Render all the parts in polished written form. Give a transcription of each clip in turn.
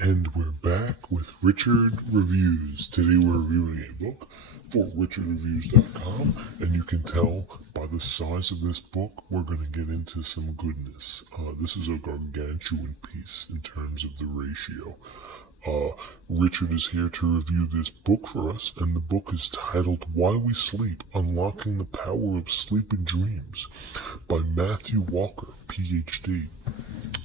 And we're back with Richard Reviews. Today we're reviewing a book for richardreviews.com, and you can tell by the size of this book we're going to get into some goodness. This is a gargantuan piece in terms of the ratio. Richard is here to review this book for us, and the book is titled Why We Sleep, Unlocking the Power of Sleep and Dreams by Matthew Walker, PhD.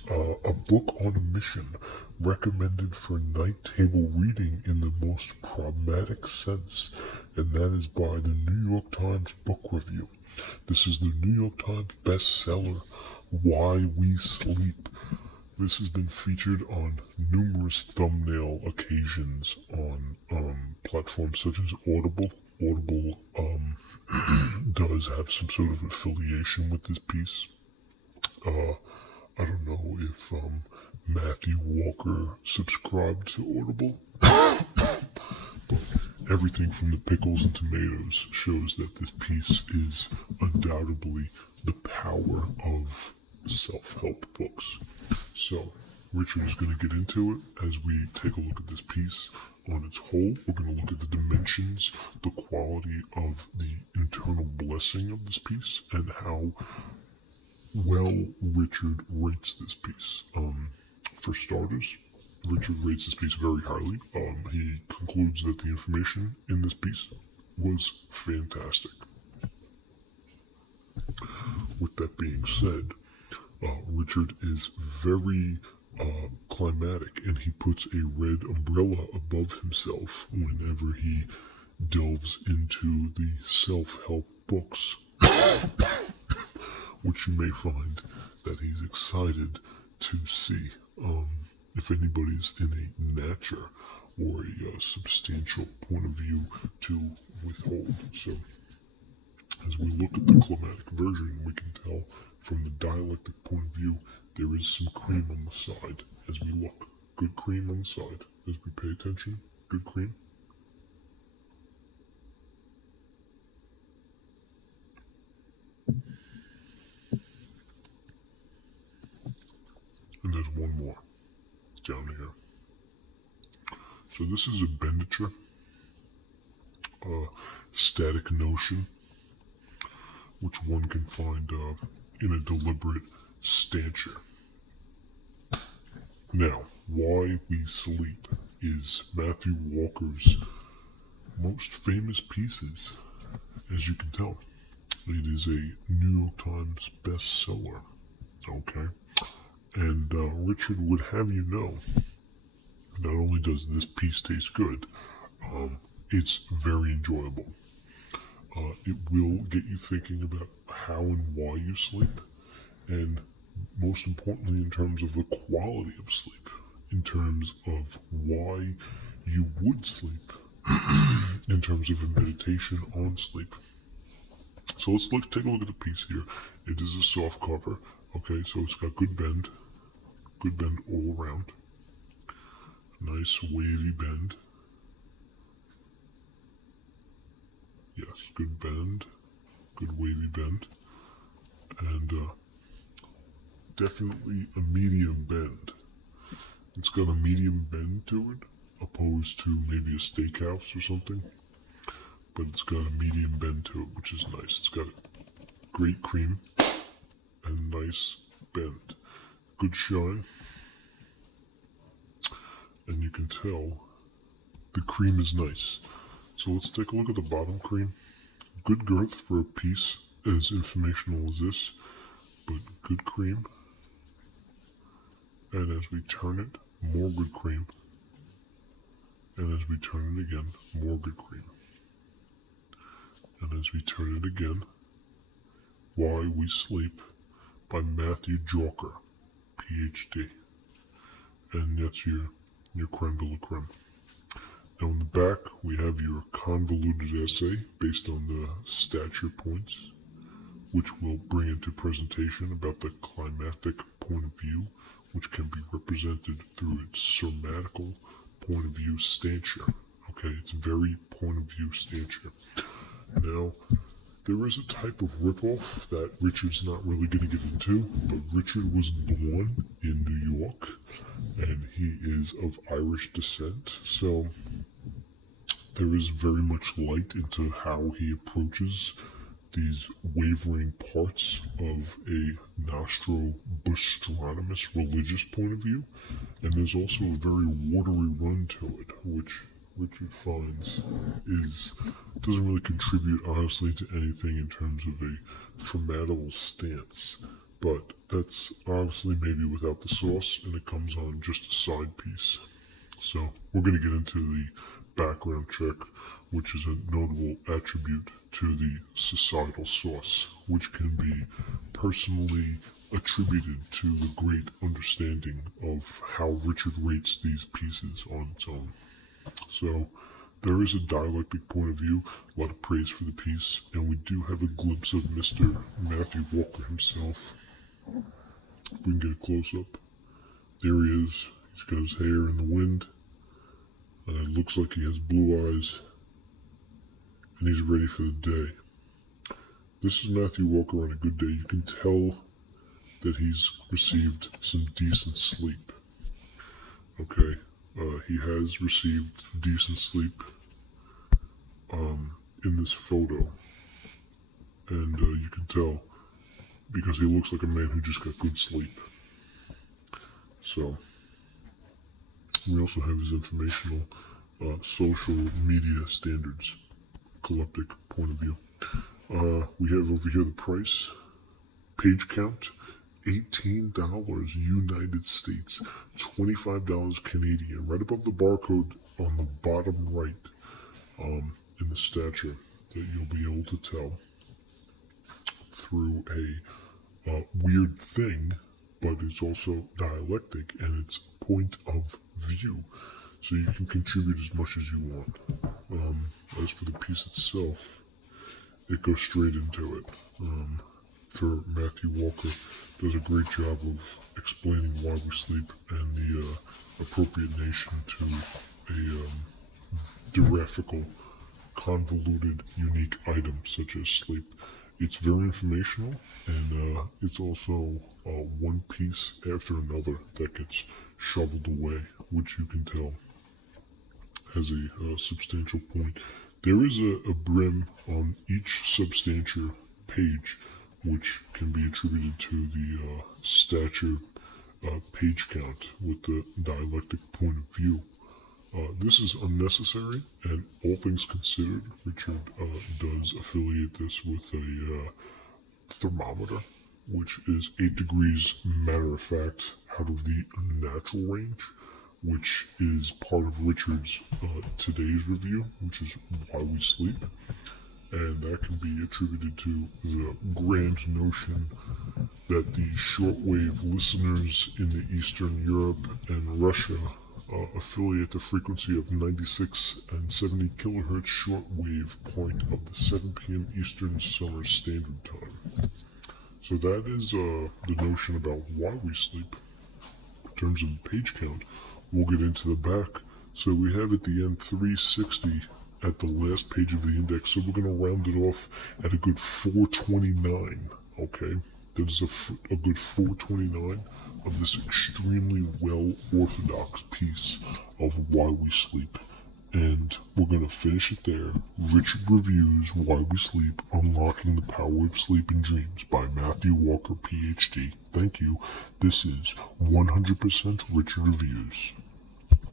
A book on a mission, recommended for night table reading in the most pragmatic sense, and that is by the New York Times Book Review. This is the New York Times bestseller, Why We Sleep. This has been featured on numerous thumbnail occasions on platforms such as Audible. Audible does have some sort of affiliation with this piece. I don't know if Matthew Walker subscribed to Audible, but everything from the pickles and tomatoes shows that this piece is undoubtedly the power of self-help books. So, Richard is going to get into it as we take a look at this piece on its whole. We're going to look at the dimensions, the quality of the internal blessing of this piece, and how well Richard rates this piece. For starters, Richard rates this piece very highly. He concludes that the information in this piece was fantastic. With that being said, Richard is very climatic, and he puts a red umbrella above himself whenever he delves into the self-help books, which you may find that he's excited to see. If anybody's in a nature or a substantial point of view to withhold. So, as we look at the climatic version, we can tell from the dialectic point of view, there is some cream on the side as we look. Good cream on the side as we pay attention. Good cream. And there's one more down here. So this is a benditure, static notion, which one can find in a deliberate stancher. Now, Why We Sleep is Matthew Walker's most famous pieces, as you can tell. It is a New York Times bestseller, okay? And Richard would have you know, not only does this piece taste good, it's very enjoyable. It will get you thinking about how and why you sleep, and most importantly in terms of the quality of sleep, in terms of why you would sleep, in terms of a meditation on sleep. So let's take a look at the piece here. It is a soft cover, okay, so it's got good bend all around. Nice wavy bend. Yes, good bend, good wavy bend, and definitely a medium bend. It's got a medium bend to it, opposed to maybe a steakhouse or something, but it's got a medium bend to it, which is nice. It's got great cream and nice bend. Good shine, and you can tell the cream is nice. So let's take a look at the bottom cream. Good girth for a piece as informational as this, but good cream. And as we turn it, more good cream. And as we turn it again, more good cream. And as we turn it again, Why We Sleep by Matthew Walker, PhD. And that's your creme de la creme. Now in the back, we have your convoluted essay based on the stature points, which will bring into presentation about the climatic point of view, which can be represented through its sermatical point of view stancher. Okay, it's very point of view stancher. Now, There is a type of ripoff that Richard's not really going to get into, but Richard was born in New York, and he is of Irish descent, so there is very much light into how he approaches these wavering parts of a Nostro-Bustronomist religious point of view, and there's also a very watery run to it, which Richard finds doesn't really contribute honestly to anything in terms of a formidable stance. But that's obviously maybe without the sauce, and it comes on just a side piece. So we're going to get into the background check, which is a notable attribute to the societal sauce, which can be personally attributed to the great understanding of how Richard rates these pieces on its own. So there is a dialectic point of view, a lot of praise for the piece, and we do have a glimpse of Mr. Matthew Walker himself. We can get a close-up. There he is. He's got his hair in the wind, and it looks like he has blue eyes, and he's ready for the day. This is Matthew Walker on a good day. You can tell that he's received some decent sleep. Okay. He has received decent sleep in this photo, and you can tell because he looks like a man who just got good sleep. So we also have his informational social media standards, eclectic point of view. We have over here the price, page count, $18 United States, $25 Canadian, right above the barcode on the bottom right, in the stature that you'll be able to tell through a weird thing, but it's also dialectic and it's point of view, so you can contribute as much as you want. As for the piece itself, it goes straight into it. For Matthew Walker, does a great job of explaining why we sleep and the appropriation to a graphical, convoluted, unique item such as sleep. It's very informational, and it's also one piece after another that gets shoveled away, which you can tell has a substantial point. There is a brim on each substantial page, which can be attributed to the stature page count with the dialectic point of view. This is unnecessary, and all things considered, Richard does affiliate this with a thermometer, which is 8 degrees matter of fact out of the natural range, which is part of Richard's today's review, which is Why We Sleep. And that can be attributed to the grand notion that the shortwave listeners in the Eastern Europe and Russia affiliate the frequency of 96 and 70 kilohertz shortwave point of the 7 p.m. Eastern Summer Standard Time. So that is the notion about why we sleep. In terms of the page count, we'll get into the back. So we have at the end 360 at the last page of the index, so we're going to round it off at a good 429, okay? That is a good 429 of this extremely well-orthodox piece of Why We Sleep. And we're going to finish it there. Richard reviews Why We Sleep, Unlocking the Power of Sleep and Dreams by Matthew Walker, PhD. Thank you. This is 100% Richard Reviews.